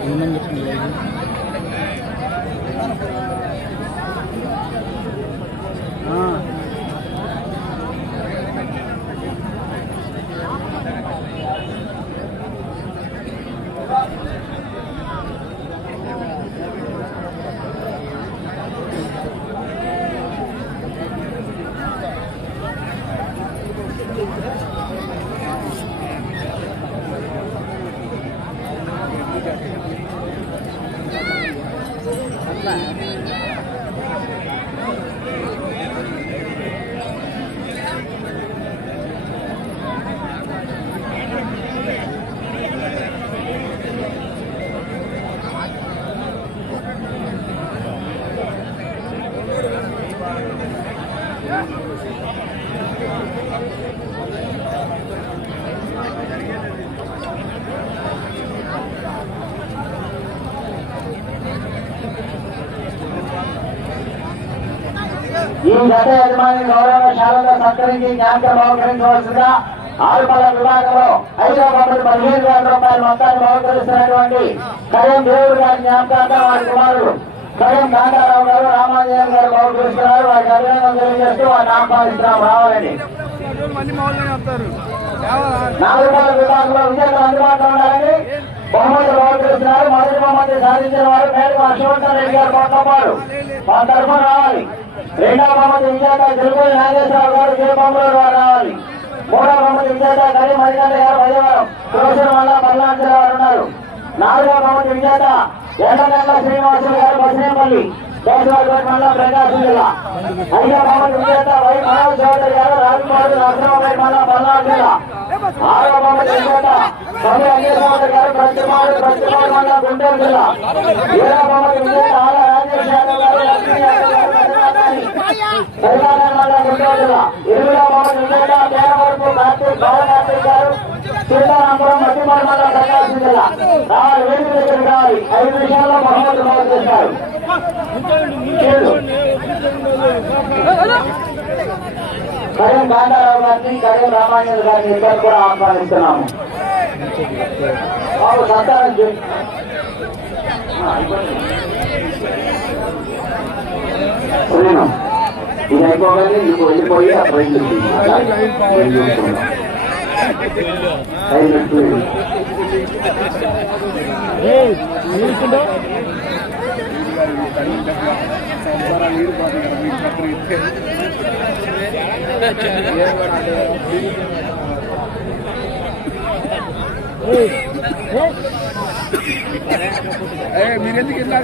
ਉਹਨਾਂ ਨੂੰ గత గౌరవ శాలలో సత్కరించి జ్ఞాపకం బహుకరించవలసిందిగా ఆరుపల్ల విభాగంలో హైదరాబాద్ పదిహేను వేల రూపాయల మొత్తాన్ని బహుకరిస్తున్నటువంటి కళ్యాణ్ దేవుడు గారి జ్ఞాపకార్థం వారి కుమారుడు కళ్యాణ్ కాంతారావు గారు రామాంజనేయం గారు బహుకరిస్తున్నారు. వారికి అభినందనలు తెలియజేస్తూ వారిని ఆహ్వానిస్తున్నాం. రావాలని నాలుగు వేల విభాగంలో విజేతలు అందుబాటులో ఉండాలని బహుమతి బహుకరిస్తున్నారు. మొదటి బహుమతి సాధించిన వారు మేరకు హర్షవర్ధన్ రెడ్డి గారు కొత్తపాడు మా తరఫున రావాలి. రెండవ బహుమతి విజేత తెలుగు నాగేశ్వరరావు గారు జయబొమ్మలూరు వారు రావాలి? మూడవ బహుమతి విజేత కరీ మణికంఠ గారు భయవరం తులసిన వల్ల పల్లాంచల వారు ఉన్నారు. నాలుగవ బహుమతి విజేత ఎండగండ్ల శ్రీనివాసులు గారు బసినేపల్లి కేశవరపేట మండలం ప్రకాశం జిల్లా. ఐదవ బహుమతి విజేత వై మనోజ్ చౌదరి గారు రాజకుమారి నరసింహపేట మండలం పల్నాడు జిల్లా. ఆరవ బహుమతి విజేత అంజేశ్వర గారు ప్రతిమాడు ప్రతిమాడు మండలం గుంటూరు జిల్లా. ఏడవ బహుమతి విజేత రాజేష్ యాదవ్ గారు లక్ష్మీ యాదవ్ గారు ప్రతిమాడాని. తెలంగాణ మండలం గుంటూరు జిల్లా ఎనిమిదవ బహుమతి విజేత పేరవరపు కార్తీక్ బాలకార్తీక్ గారు సీతారాంపురం మధ్యమాడు మండలం ప్రకాశం జిల్లా రావాలి వేదిక రావాలి ఐదు నిమిషాల్లో చేశారు కరీం కాంతారావు గారిని కరీం రామాంజన్ గారిని ఇద్దరు కూడా ఆహ్వానిస్తున్నాము బాబు సంతానం చే- ఇది అయిపోగానే నీకు వెళ్ళిపోయి ఆ ట్రైన్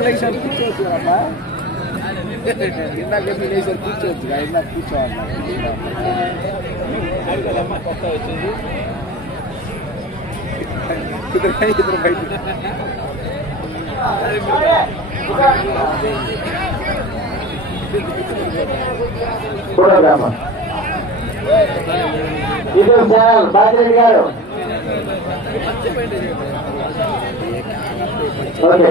లేచారు? కూర్చోవచ్చు అమ్మా ఇందాక లేచారు కూర్చోవచ్చు ఇందాక కూర్చోవాలి ఇద్దరు ఇద్దరు బయట ఫోటోగ్రాఫర్ ఇది ఛానల్ బాజిరెడ్డి గారు ఓకే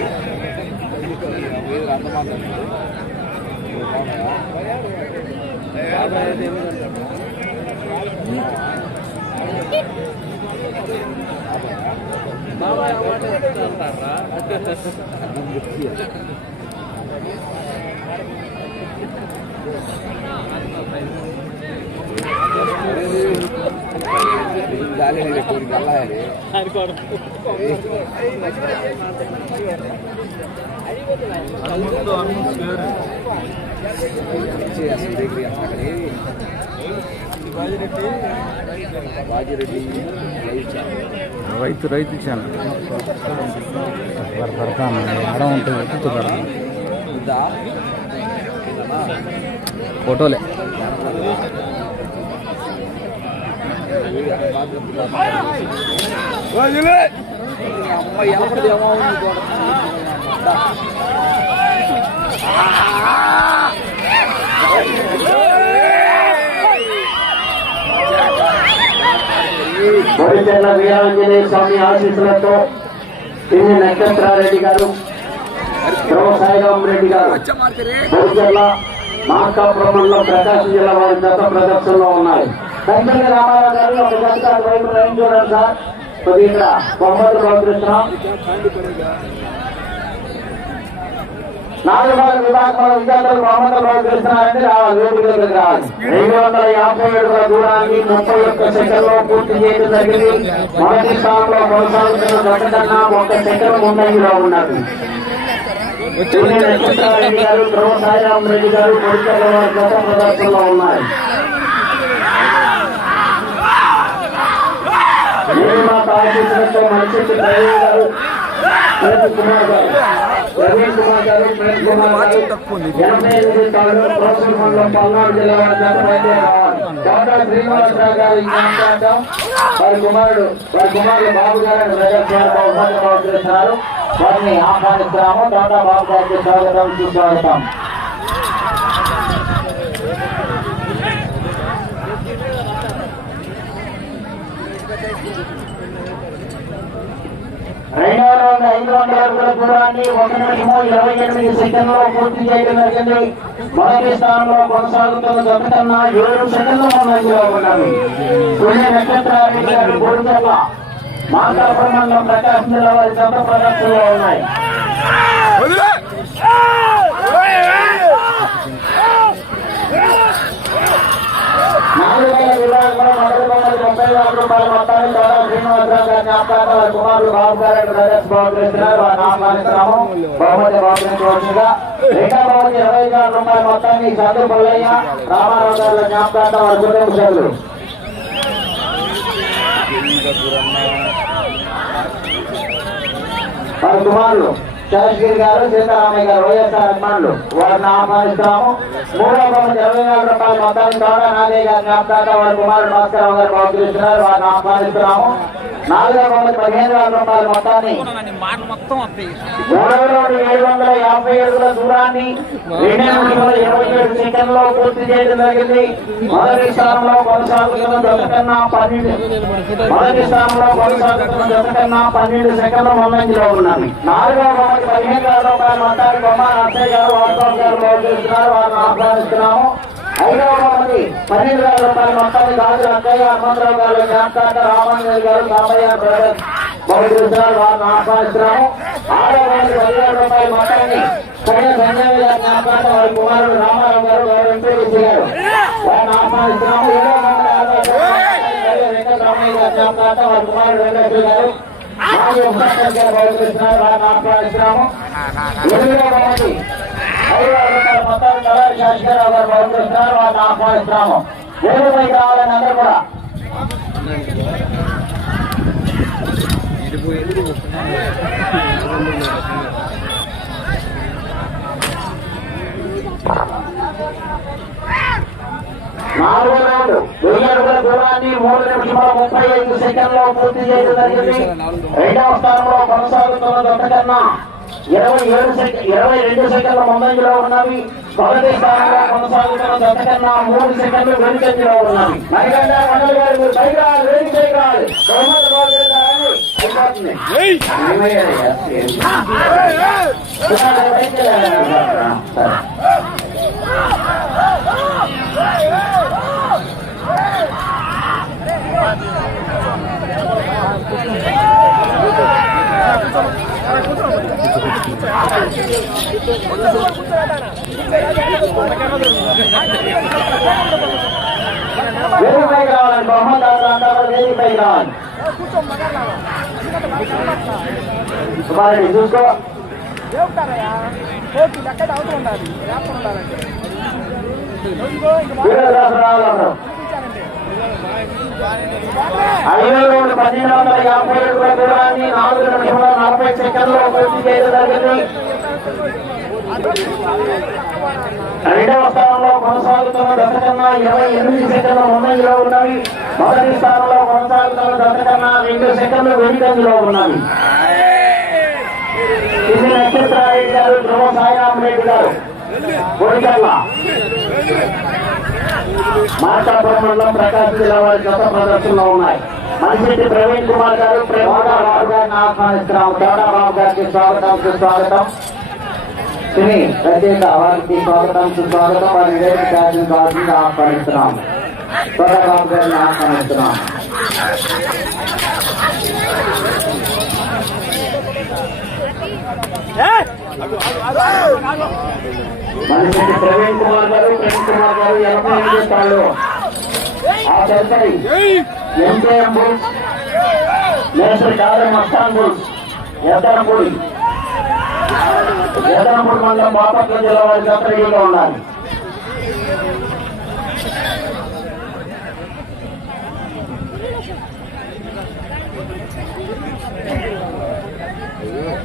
తెలుసా సంస్కృతి గాలి కోరిక అల్లాలి రైతు రైతు ఛానల్ పెడతాను ఎక్కడ ఉంటుంది పెడతాను ఉందా ఫోటోలే. రోజులే బొడిచెల్ల వీరాంజనేయ స్వామి ఆశీస్సులతో పిన్ని నక్షత్రారెడ్డి గారు ధ్రువ రెడ్డి గారు బొడిచెల్ల మార్కాపురంలో ప్రకాశం జిల్లా వారి గత ప్రదర్శనలో ఉన్నారు. కంపెనీ రామారావు గారు ఒక గంట వైపు రైన్ చూడండి సార్. కొద్దిగా ఇక్కడ బొమ్మలు బాలకృష్ణ నాలుగు వందల విభాగంలో విద్యార్థులు బహుమతులు చేస్తున్నారంటే రావాలి. వేదిక దగ్గరికి రావాలి. రెండు వందల యాభై ఏడు దూరాన్ని ముప్పై ఒక్క సెకండ్లో పూర్తి చేయడం జరిగింది. మొదటి స్థానంలో కొనసాగుతున్న గత ఒక సెకండ్ ముందంజలో ఉన్నారు. పిల్లి గారు ధ్రువ సాయిరాం రెడ్డి గారు కొడుకల గత ప్రదర్శనలో ఉన్నారు. నిర్మాత ఆశీస్సులతో మనిషి ప్రవీణ్ గారు కుమార్ గారు. ప్రవీణ్ పల్నాడు జిల్లా వారి కుమారుడు వారి కుమారుడు బాబు గారు వారిని ఆహ్వానిస్తున్నాము టాటా బాబు గారికి స్వాగతం సుస్వాగతం రెండు వందల! ఐదు వందల అడుగుల దూరాన్ని ఒక నిమిషము ఇరవై ఎనిమిది సెకండ్లో పూర్తి చేయడం జరిగింది మొదటి స్థానంలో కొనసాగుతున్న జత కన్నా ఏడు సెకండ్ల ముందంజలో ఉన్నది పుణ్య నక్షత్రారెడ్డి గారు బోడిచల్ల మాతాపురం మండలం ప్రకాశం జిల్లా వారి జత ప్రదర్శనలో ఉన్నాయి నాలుగు వేల విభాగంలో మొదటి బొమ్మలు రూపాయల మొత్తాన్ని ద్వారా శ్రీనివాసరావు గారి జ్ఞాపకార్థం వారి కుమారుడు బాబు గారు బ్రదర్స్ బహుకరిస్తున్నారు వారిని ఆహ్వానిస్తున్నాము బహుమతి బహుకరించవలసిందిగా రెండవ బహుమతి ఇరవై వేల రూపాయల మొత్తాన్ని చదువు పుల్లయ్య రామారావు గారి జ్ఞాపకార్థం వారి కుటుంబ సభ్యులు. వారి కుమారులు శేషగిరి గారు సీతారామయ్య గారు వైఎస్ఆర్ అభిమానులు. వారిని ఆహ్వానిస్తాము మూడవ బహుమతి ఇరవై నాలుగు రూపాయల మొత్తాన్ని ద్వారా నాగయ్య గారి జ్ఞాపకార్థం వారి కుమారుడు భాస్కరరావు గారు బహుకరిస్తున్నారు వారిని ఆహ్వానిస్తున్నాము. నాలుగవ బహుమతి పదిహేను వేల రూపాయల మొత్తాన్ని మూడవ రోజు ఏడు వందల యాభై ఏడుగుల దూరాన్ని రెండు నిమిషముల ఇరవై ఏడు సెకండ్లో పూర్తి చేయడం జరిగింది. మొదటి స్థానంలో కొనసాగుతున్న జత కన్నా పన్నెండు మొదటి స్థానంలో కొనసాగుతున్న జత కన్నా పన్నెండు సెకండ్ల ముందంజలో ఉన్నది నాలుగవ బొమ్మకి పదిహేను వేల రూపాయల మొత్తాన్ని బొమ్మ నర్సయ్య గారు వాస్తవం గారు బహుకరిస్తున్నారు వారిని ఆహ్వానిస్తున్నాము. ఐదవ మంది పన్నెండు వేల రూపాయల మొత్తాన్ని గాజు అక్కయ్య హనుమంతరావు గారు జ్ఞాపకార్థ రామాంజలి గారు కామయ్య బ్రదర్స్ బహుకరిస్తున్నారు వారిని ఆహ్వానిస్తున్నాము ఆరవ మంది పదివేల రూపాయల మొత్తాన్ని కన్య సంజయ్ గారి జ్ఞాపకార్థ వారి కుమారుడు రామారావు గారు వారు వెంకటేశ్వర గారు వారిని ఆహ్వానిస్తున్నాము ఏడవ మంది అరవై రూపాయల వెంకటరామయ్య గారి జ్ఞాపకార్థ వారి కుమారుడు వెంకటేశ్వర గారు మాజీ ఎనిమిదవ బొమ్మకి ఐదు వేల రూపాయల గారు బహుకరిస్తున్నారు వారిని ఆహ్వానిస్తున్నాము రావాలని అందరూ కూడా నాలుగో దూరాన్ని మూడు నిమిషముల ముప్పై ఐదు సెకండ్లో పూర్తి చేయడం జరిగింది రెండవ స్థానంలో కొనసాగుతున్న దొంగ కన్నా ఇరవై ఏడు సెకండ్ ఇరవై రెండు సెకండ్ల ముందంజలో ఉన్నవి మొదటి స్థానంలో కొనసాగుతున్న దొంగ కన్నా మూడు సెకండ్లు వెనుకంజలో ఉన్నవి మండలి గారు మీరు పైకి రావాలి వేదిక పైకి రావాలి బహుమతి బాగుండాలి. అయిపోతుంది. మొహమ్మద్ పైకి వెళ్ళాలి. సరే. కావాలి చూసుకో వీరదాసు ఉండాలంటే ఐదు రోజులు పన్నెండు వందల యాభై ఏడు దూరాన్ని నాలుగు నిమిషముల నలభై సెకండ్లో పూర్తి చేయడం జరిగింది. రెండవ స్థానంలో కొనసాగుతున్న దశ కన్నా ఇరవై ఎనిమిది సెకండ్లు ముందంజలో ఉన్నవి. మొదటి స్థానంలో కొనసాగుతున్న దశ కన్నా రెండు సెకండ్లు వెనుకంజలో ఉన్నవి. ఇది నక్షత్రారెడ్డి గారు ధ్రువ సాయిరామ్ రెడ్డి గారు. కొడికల్ల మార్కాపురం మండలం ప్రకాశం జిల్లా వారి గత ప్రదర్శనలో ఉన్నాయి. మనిషి ప్రవీణ్ కుమార్ గారు ప్రేమగా గారిని ఆహ్వానిస్తున్నాము. తోడా గారికి స్వాగతం. సుస్వాగతం శ్రీ రచయిత వారికి స్వాగతం. సుస్వాగతం వారి నివేదిక కార్యం కావాల్సింది ఆహ్వానిస్తున్నాము. తోడా గారిని ఆహ్వానిస్తున్నాము. మనిషి ప్రవీణ్ కుమార్ గారు ప్రేమ్ కుమార్ గారు ఎనభై ఎనిమిది తాళ్ళు ఆ తదుపరి MKM bulls national Khader Mastan bulls Yeddanapudi Yeddanapudi మండలం బాపట్ల జిల్లా వారి గత ఉండాలి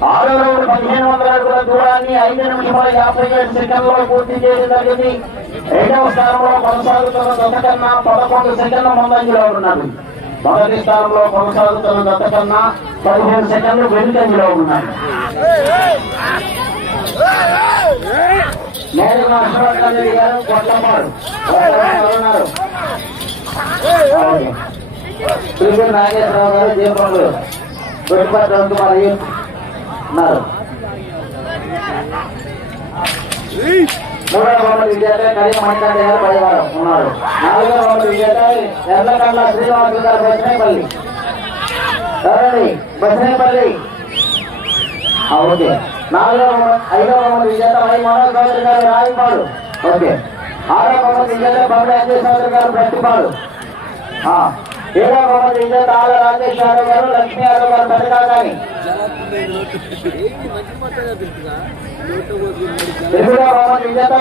ఆరో రౌండ్ పదిహేను వందల అడుగుల దూరాన్ని ఐదు నిమిషాల యాభై ఏడు సెకండ్లో పూర్తి చేయడం జరిగింది. రెండవ స్థానంలో కొనసాగుతున్న దశ కన్నా పదకొండు సెకండ్ల ముందంజలో ఉన్నది. మొదటి స్థానంలో కొనసాగుతున్న దశ కన్నా పదిహేను సెకండ్లు వెనుకంజలో ఉన్నాయి నేరుగా అశ్వత్థారెడ్డి గారు కొట్టమాడు ఉన్నారు శ్రీగురు నాగేశ్వరరావు గారు దీపంలో పెట్టుబడి ఉన్నారు. మూడవ బొమ్మల విజేత కరీం మణికంఠ గారు పరివారం ఉన్నారు. నాలుగవ బొమ్మల విజేత ఎర్లకండ్ల శ్రీనివాసులు గారు బసనేపల్లి ఎవరండి? బసనేపల్లి ఓకే. నాలుగవ ఐదవ బొమ్మల విజేత వై మనోజ్ చౌదరి గారు రాయపాడు. ఓకే. ఆరవ బొమ్మల విజేత బొమ్మల గారు ప్రతిపాడు ఆ, ఆల రాజేష్ యాదవ్ గారు లక్ష్మీ యాదవ్ గారు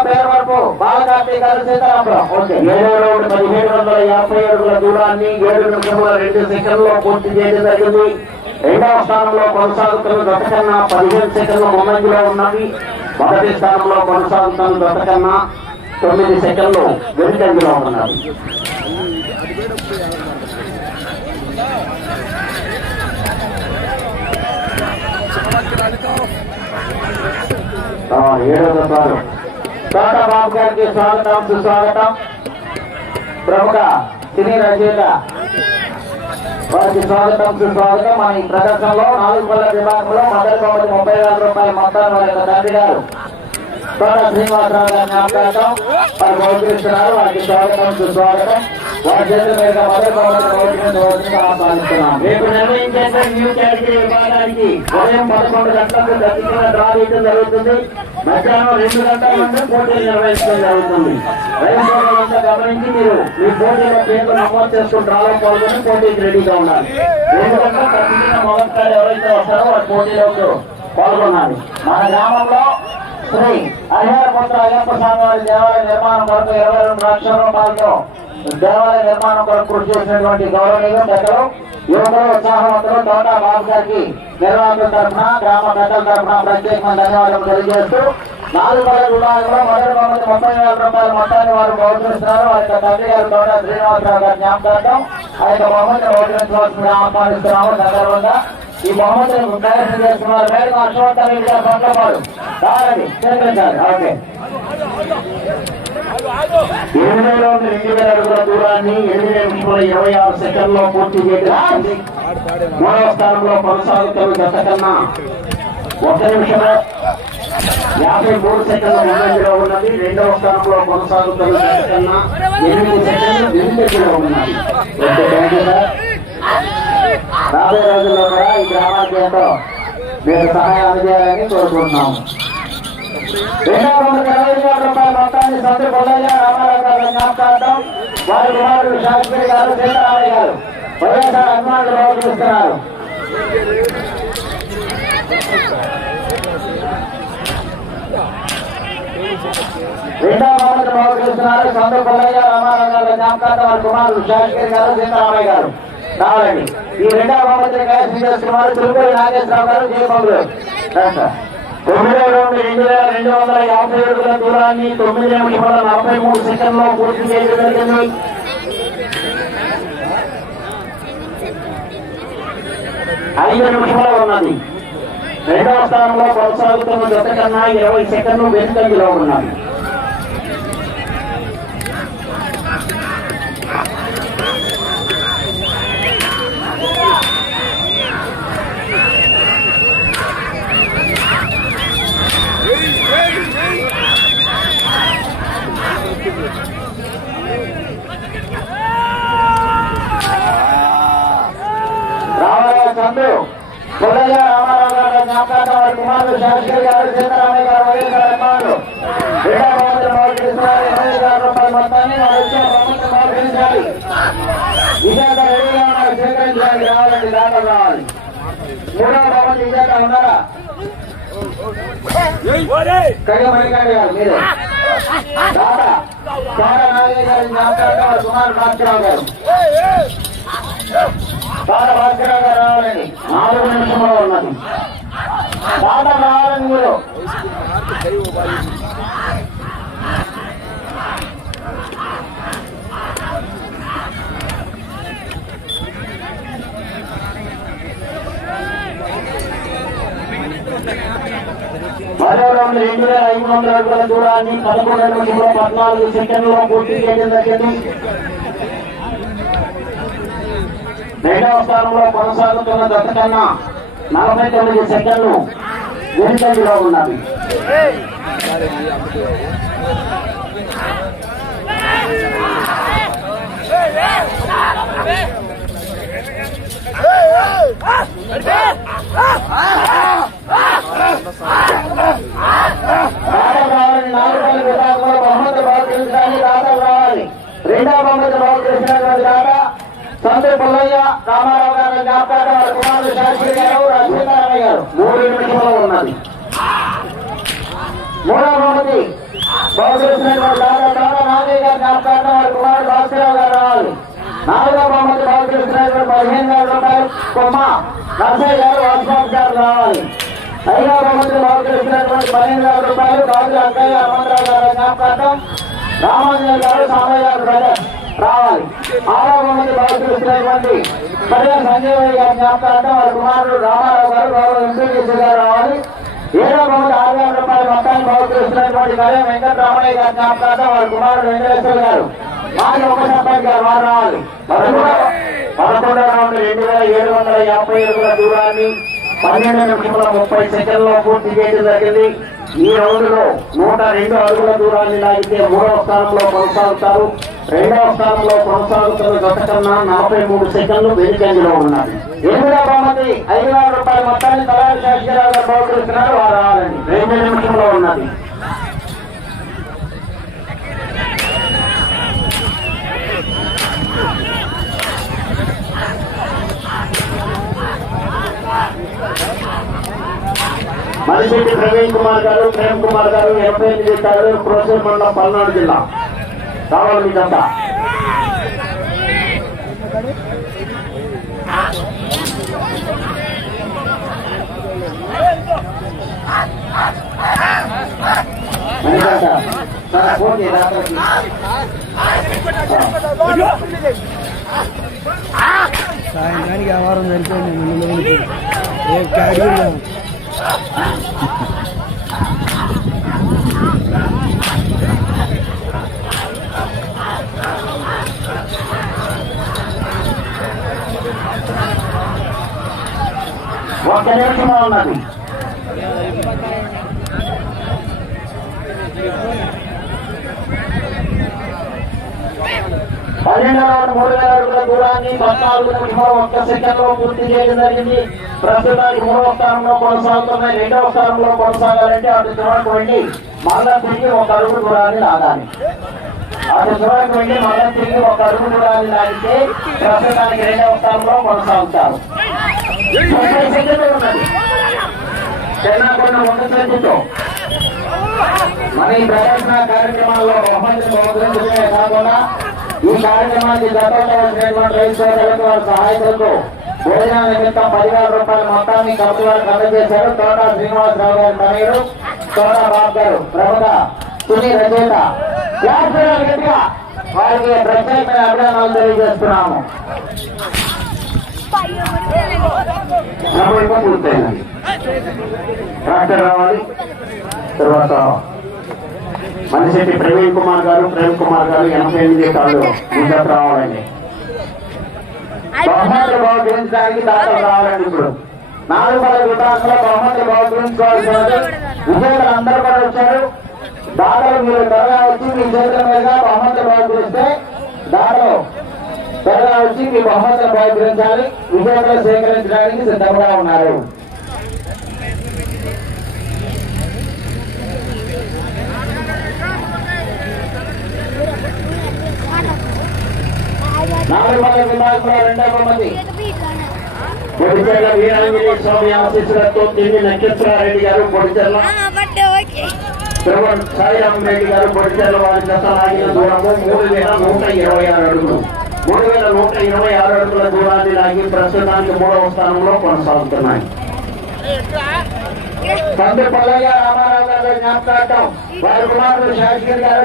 పేరు వరకు గారు ఓకే రౌండ్ పదిహేడు వందల యాభై అడుగుల దూరాన్ని ఏడు నిమిషముల రెండు సెకండ్లో పూర్తి చేయడం జరిగింది రెండవ స్థానంలో కొనసాగుతున్న గత కన్నా పదిహేను సెకండ్ల ముందంజలో ఉన్నది మొదటి స్థానంలో కొనసాగుతున్న గత కన్నా తొమ్మిది సెకండ్లు వెనుకంజలో ఉన్నది. ఏడవ సారు తోట బాబు గారికి స్వాగతం సుస్వాగతం. ప్రముఖ సినీ రచయిత. వారికి స్వాగతం సుస్వాగతం. మన ఈ ప్రదర్శనలో నాలుగు పళ్ళ విభాగంలో మొదటి బహుమతి ముప్పై వేల రూపాయల మొత్తాన్ని వారి యొక్క తండ్రి గారు తోట శ్రీనివాసరావు గారిని జ్ఞాపకార్థం వారు బహుకరిస్తున్నారు వారికి స్వాగతం సుస్వాగతం. వారి చేతుల మీద మొదటి బహుమతి ఆహ్వానిస్తున్నాం రేపు నిర్వహించే న్యూ కేటగిరీ విభాగానికి ఉదయం పదకొండు గంటలకు డ్రా జరుగుతుంది. మధ్యాహ్నం రెండు గంటల నుండి పోటీలు నిర్వహించడం జరుగుతుంది. గమనించి మీరు మీ పోటీలో పేర్లు నమోదు చేసుకుని డ్రాలో పాల్గొని పోటీకి రెడీగా ఉండాలి. రెండు గంటల ఖచ్చితంగా మొదటిసారి ఎవరైతే వస్తారో వారి పోటీలోకి పాల్గొనాలి. మన గ్రామంలో శ్రీ అయ్యప్ప స్వామి వారి దేవాలయ నిర్మాణం వరకు ఇరవై రెండు లక్షల రూపాయలతో దేవాలయ నిర్మాణం కొరకు కృషి చేసినటువంటి గౌరవనీయులు పెద్దలు యువకులు ఉత్సాహవంతులు తోట బాబు గారికి నిర్వాహకుల తరఫున గ్రామ పెద్దల తరఫున ప్రత్యేకమైన ధన్యవాదాలు తెలియజేస్తూ నాలుగు వందల విభాగంలో మొదటి బహుమతి ముప్పై వేల రూపాయల మొత్తాన్ని వారు బహుకరిస్తున్నారు. వారి యొక్క తండ్రి గారు తోట శ్రీనివాసరావు గారి జ్ఞాపకార్థం ఆ యొక్క బహుమతిని బహుకరించవలసిందిగా ఆహ్వానిస్తున్నాము. సందర్భంగా ఈ బహుమతిని ప్రదర్శన చేస్తున్నారు. మేరకు అశ్వత్థారెడ్డి గారు పట్లపాడు కావాలండి స్వీకరించాలి ఓకే. ఎనిమిది వేల రెండు వేల అడుగుల దూరాన్ని ఎనిమిది నిమిషముల ఇరవై ఆరు సెకండ్లో పూర్తి చేయడం మూడవ స్థానంలో కొనసాగుతున్న గత కన్నా ఒక నిమిషము యాభై మూడు సెకండ్ల ముందంజలో ఉన్నది. రెండవ స్థానంలో కొనసాగుతున్న గత కన్నా ఎనిమిది సెకండ్లు వెనుకంజలో ఉన్నాయి రాబోయే రోజుల్లో కూడా ఈ గ్రామానికి ఎంతో మీరు సహాయం అందజేయాలని కోరుకుంటున్నాము. రెండవ వందల ఇరవై వేల రూపాయల మొత్తాన్ని రామారావు జ్ఞాపకార్థం వారి కుమారుడు శాస్త్రి గారు సీతారామయ్య గారు వైఎస్ఆర్ అభిమానులు బహుకరిస్తున్నారు రెండవ బహుమతి బహుకరిస్తున్నారు సొంత కొల్లయ్య రామారావు గారు జ్ఞాపకార్థం వారి కుమారుడు శాస్త్రి గారు సీతారామయ్య గారు రావాలండి ఈ రెండవ బహుమతిని కైవసం చేసుకున్నారు తిరుపతి నాగేశ్వరరావు గారు తొమ్మిదో రౌండ్ రెండు వేల రెండు వందల యాభై ఏడుగుల దూరాన్ని తొమ్మిది నిమిషముల నలభై మూడు సెకండ్లో పూర్తి చేయడం జరిగింది. ఐదు ఉన్నది. రెండవ స్థానంలో కొనసాగుతున్న జత కన్నా ఇరవై సెకండ్లు వెనుకంజలో ఉన్నాయి రామారావు చంద్రు పుల్లయ్య రామారావు గారు జ్ఞాపకార్థం వారి కుమారుడు శాస్త్రి గారు సీతారామయ్య గారు వైఎస్ గారు అమ్మారు రెండవ బహుమతి బహుకరించాలి ఇరవై వేల రూపాయల మొత్తాన్ని వారు వచ్చే బహుమతి బహుకరించాలి విజేత రెడీగా ఉన్నారు స్వీకరించడానికి రావాలండి దాఖలు రావాలి మూడవ బహుమతి విజేత ఉన్నారా కడియ మణికంఠ గారు మీరే దాదా చార నాగయ్య గారి జ్ఞాపకార్థం వారి కుమారుడు భాస్కరరావు గారు బాల భాస్కరరావు గారు రావాలండి నాలుగు నిమిషంలో ఉన్నది రావాలని మీరు మరో రెండు వేల ఐదు వందల అడుగుల దూరాన్ని పదకొండు నిమిషంలో పద్నాలుగు సెకండ్లో పూర్తి చేయడం జరిగింది రెండవ స్థానంలో కొనసాగుతున్న దత్త కన్నా నలభై తొమ్మిది సెకండ్లు వెనుకంజలో ఉన్నవి దాదాపు రావాలి నాలుగు వేల విభాగంలో బహుమతి బహుకరించడానికి దాదాపు రావాలి రెండవ బహుమతి బహుకరించినటువంటి దాదా సంతు పుల్లయ్య రామారావు గారు జ్ఞాపకార్థం వారి కుమారుడు శాస్త్రి గారు రశ్మితారామయ్య గారు మూడు నిమిషంలో ఉన్నది మూడవ బహుమతి నాగయ్య జ్ఞాపకార్థం వారి కుమారుడు భాస్కరరావు గారు రావాలి నాలుగవ బహుమతి పదిహేను వేల రూపాయలు కొమ్మ నర్సయ్య గారు వాసుబాబు గారు రావాలి. ఐదవ బహుమతి బహుకరించినటువంటి పన్నెండు వేల రూపాయలు గాజుల అంకయ్య హనుమంతరావు గారు జ్ఞాపకార్థం రామాంజనేయ గారు సామయ్య గారు బ్రదర్ రావాలి. ఆరవ బహుమతి బహుకరించినటువంటి పర్య సంజయ్ గారి జ్ఞాపకార్థం వారి కుమారుడు రామారావు గారు గౌరవ ఎంపీటీసీ గారు రావాలి. ఏడో బహుమతి ఆరు వేల రూపాయల మొత్తాన్ని బహుకరిస్తున్నటువంటి కళ్యాణ వెంకటరామయ్య గారి జ్ఞాపకార్థం వారి కుమారుడు వెంకటేశ్వర గారు. మాజీ ఉప సర్పంచ్ గారు వారు రావాలి. పదకొండవ పదకొండవ రౌండ్ రెండు వేల ఏడు వందల యాభై అడుగుల దూరాన్ని పన్నెండు నిమిషముల ముప్పై సెకండ్లో పూర్తి చేయడం జరిగింది. ఈ రౌండ్లో నూట రెండు అడుగుల దూరాన్ని లాగితే మూడవ స్థానంలో కొనసాగుతారు. రెండవ స్థానంలో కొనసాగుతున్న గత కన్నా నలభై మూడు సెకండ్లు వెనుకంజలో ఉన్నారు. ఎనిమిదవ బహుమతి ఐదు వేల రూపాయల మొత్తాన్ని తలారి శాస్త్రిరావు గారు బహుకరిస్తున్నారు వారు రావాలండి రెండు నిమిషంలో ఉన్నది. మరిశెట్టి ప్రవీణ్ కుమార్ గారు ప్రేమ్ కుమార్ గారు ఎనభై ఎనిమిది గారు ప్రొఫెసర్ మండలం పల్నాడు జిల్లా. కావాలి మీకంతా సాయంత్రానికి వ్యవహారం సరిపోయింది ఏ క్యారీ ఒక్క నిమిషంలో ఉన్నది పన్నెండవ మూడు వేల అడుగుల దూరాన్ని పద్నాలుగు నిమిషంలో ఒక్క సెకండ్లో పూర్తి చేయడం జరిగింది. ప్రస్తుతానికి మూడవ స్థానంలో కొనసాగుతున్నాయి రెండవ స్థానంలో కొనసాగాలంటే అటు చివరకు వెళ్ళి మళ్ళా తిరిగి ఒక అడుగు దూరాన్ని లాగాలి. అటు చివరకు వెళ్ళి మళ్ళా తిరిగి ఒక అడుగు దూరాన్ని లాగితే ప్రస్తుతానికి రెండవ స్థానంలో కొనసాగుతారు. ముప్పై వంద చేతితో మన ఈ ప్రదర్శన కార్యక్రమాల్లో బహుమతి బహుకరించడమే కాకుండా ఈ కార్యక్రమానికి గతంలో వచ్చినటువంటి రైతు సోదరులకు వారి సహాయకులకు భోజన నిమిత్తం పదివేల రూపాయల మొత్తాన్ని కమిటీ వారికి అందజేశారు. తోటా శ్రీనివాసరావు గారి తనయుడు తోటా బాబు గారు ప్రముఖ తుని రచయిత. గట్టిగా వారికి ప్రత్యేకమైన అభినందనలు తెలియజేస్తున్నాము. నలభై రావాలి. తర్వాత మనిషి ప్రవీణ్ కుమార్ గారు ప్రేమ్ కుమార్ గారు ఎనభై ఎనిమిది కాళ్ళు ముందకు రావాలండి. బహుమతులు దాతలు రావాలండి ఇప్పుడు. నాలుగు పది విభాగంలో బహుమతులు విజేతలు అందరూ కూడా వచ్చారు. దాతలు మీరు త్వరగా వచ్చి మీ చేతుల మీద బహుమతులు బహుకరిస్తే దాతలు త్వరగా వచ్చి మీ బహుమతులు బహుకరించాలి. విజేతలు సేకరించడానికి సిద్ధంగా ఉన్నారు. నాలుగు పది విభాగంలో రెండవ బహుమతి పొడిచెర్ల వీరాంజనేయ స్వామి ఆశీస్సులతో తిండి నక్షత్రారెడ్డి గారు పొడిచెర్ల శ్రవణ్ సాయిరామ్ రెడ్డి గారు పొడిచెర్ల వారి జత లాగిన దూరము మూడు వేల నూట ఇరవై ఆరు అడుగులు. మూడు వేల నూట ఇరవై ఆరు అడుగుల దూరాన్ని లాగి ప్రస్తుతానికి మూడవ స్థానంలో కొనసాగుతున్నాయి. తండ్రి పల్లయ్య రామారావు గారు జ్ఞాపకార్థం వారి కుమారుడు శాస్త్రి గారు